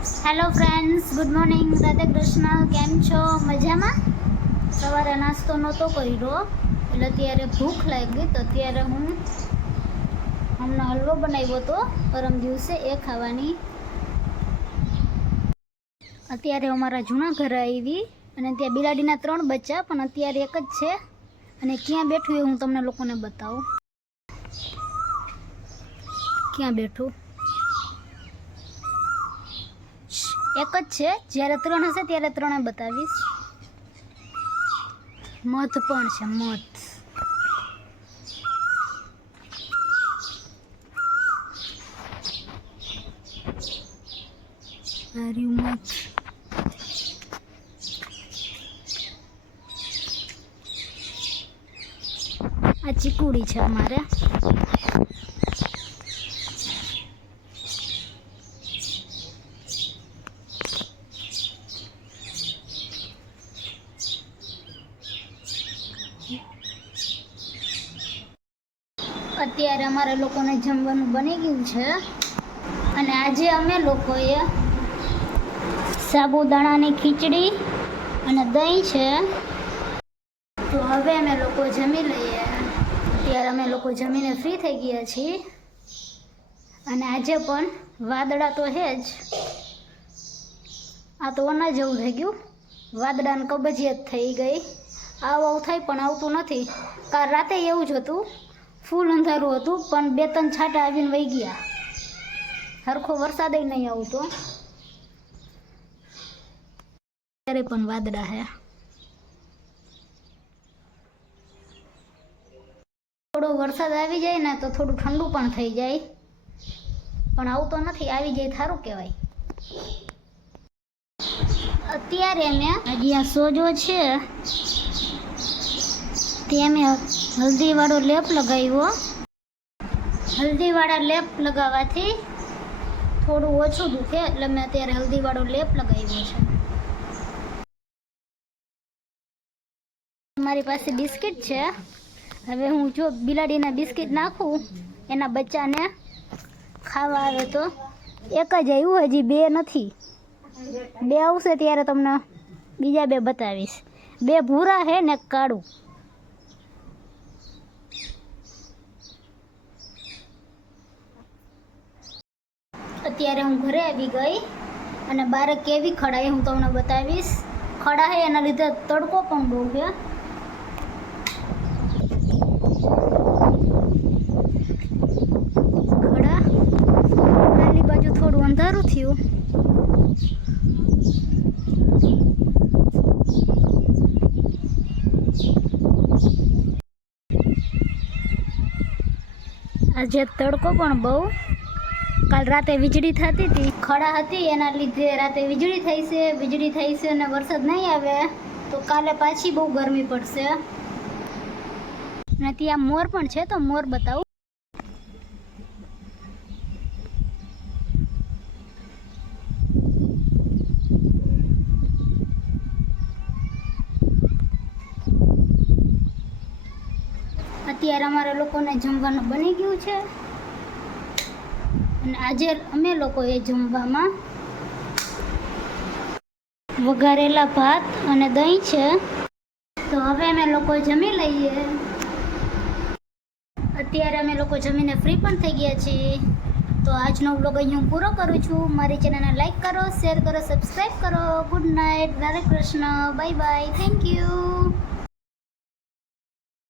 Hello friends, good morning. Radhe Krishna. કેમ છો? મજામાં? સવારે નાસ્તો નહોતો કર્યો એટલે અત્યારે ભૂખ લાગી તો અત્યારે હું હમણાં હલવો બનાવ્યો હતો પરમ દિવસે, એ ખાવાની. અત્યારે અમારા જૂના ઘરે આવી અને ત્યાં બિલાડીના 3 બચ્ચા, પણ અત્યારે એક જ છે. અને ક્યાં બેઠું એ હું તમને લોકોને બતાવું. ક્યાં બેઠું એક જ છે. જ્યારે 3 હશે ત્યારે 3 બતાવીશ. મધ પણ છે, મધ. હર્યું મધ. આ ચીકુડી છે અમારે. અત્યારે અમારા લોકોને જમવાનું બની ગયું છે અને આજે અમે લોકોએ સાબુદાણાની ખીચડી અને દહીં છે. તો હવે અમે લોકો જમી લઈએ. અત્યારે અમે લોકો જમીને ફ્રી થઈ ગયા છીએ અને આજે પણ વાદળા તો છે જ. આ તો ઓના જેવું થઈ ગયું, વાદળાને કબજિયાત થઈ ગઈ. આવું થાય પણ આવતું નથી. કાલ રાતે એવું જ હતું, ફૂલ અંધારું હતું પણ 2-3 છાંટા આવીને વહી ગયા. સરખો વરસાદ નહીં આવતો. ત્યારે પણ વાદળા હે. થોડો વરસાદ આવી જાય ને તો થોડું ઠંડુ પણ થઈ જાય, પણ આવતો નથી. આવી જાય સારું કહેવાય. અત્યારે મેં હજી આ સોજો છે ત્યાં મેં હલ્દીવાળો લેપ લગાવ્યો. હલ્દીવાળા લેપ લગાવવાથી થોડું ઓછું દુખે એટલે મેં અત્યારે હલ્દીવાળો લેપ લગાવ્યો છે. મારી પાસે બિસ્કિટ છે. હવે હું જો બિલાડીના બિસ્કિટ નાખું એના બચ્ચાને ખાવા આવે તો. એક જ આવ્યું, હજી 2 નથી. 2 આવશે ત્યારે તમને બીજા 2 બતાવીશ. 2 ભૂરા છે ને એક કાળું. અત્યારે હું ઘરે આવી ગઈ અને બારે કેવી ખડા એ હું તમને બતાવીશ. ખડા છે એના લીધે તડકો પણ બહુ છે. ખડા આલી બાજુ થોડું અંધારું થયું. આજે તડકો પણ બહુ. કાલ રાતે વીજળી થતી હતી, ખડા હતી એના લીધે રાતે વીજળી થઈ છે. વીજળી થઈ છે અને વરસાદ નહીં આવે તો કાલે પાછી બહુ ગરમી પડશે. અને ત્યાં મોર પણ છે તો મોર બતાવું. અત્યારે અમારા લોકોને જમવાનું બની ગયું છે અને આજે અમે લોકોએ જમવામાં વઘારેલા ભાત અને દહીં છે. તો હવે અમે લોકો જમી લઈએ. અત્યારે અમે લોકો જમીને ફ્રી પણ થઈ ગયા છીએ. તો આજનો વ્લોગ અહીં હું પૂરો કરું છું. મારી ચેનલને લાઈક કરો, શેર કરો, સબસ્ક્રાઈબ કરો. Good night. Radhe Krishna. Bye bye. Thank you.